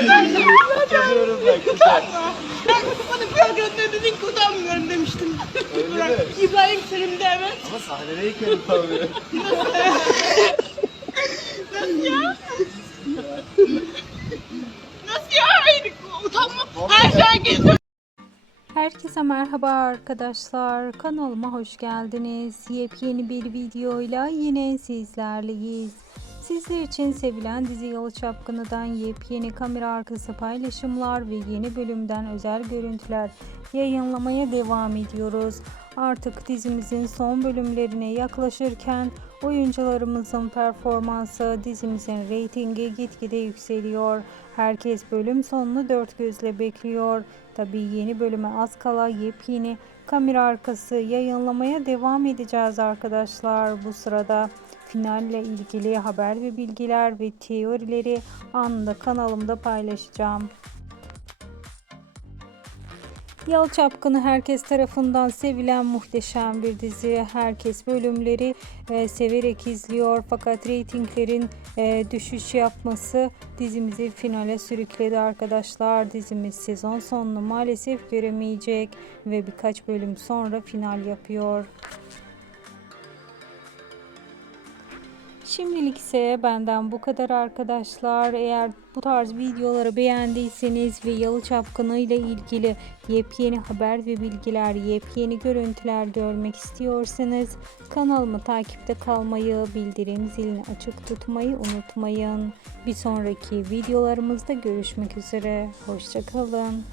Tutuyorum bak tutar. Ben bana bir gönderdiğin kurtarmıyorum demiştim. Öyle Bırak. mi? İbrahim Selim'de evet. Ama sahnedeyken tabii. Nasıl ya? Nasıl ya? Utanma. Her şey herkes Herkese merhaba arkadaşlar. Kanalıma hoş geldiniz. Yepyeni bir videoyla yine sizlerleyiz. Sizler için sevilen dizi Yalı Çapkını'dan yepyeni kamera arkası paylaşımlar ve yeni bölümden özel görüntüler yayınlamaya devam ediyoruz. Artık dizimizin son bölümlerine yaklaşırken oyuncularımızın performansı, dizimizin reytingi gitgide yükseliyor. Herkes bölüm sonunu dört gözle bekliyor. Tabii yeni bölüme az kala yepyeni kamera arkası yayınlamaya devam edeceğiz arkadaşlar. Bu sırada finalle ilgili haber ve bilgiler ve teorileri anında kanalımda paylaşacağım. Yalı Çapkını herkes tarafından sevilen muhteşem bir dizi. Herkes bölümleri e, severek izliyor fakat reytinglerin e, düşüş yapması dizimizi finale sürükledi arkadaşlar. Dizimiz sezon sonunu maalesef göremeyecek ve birkaç bölüm sonra final yapıyor. Şimdilik ise benden bu kadar arkadaşlar. Eğer bu tarz videoları beğendiyseniz ve Yalı Çapkını ile ilgili yepyeni haber ve bilgiler, yepyeni görüntüler görmek istiyorsanız kanalımı takipte kalmayı, bildirim zilini açık tutmayı unutmayın. Bir sonraki videolarımızda görüşmek üzere. Hoşçakalın.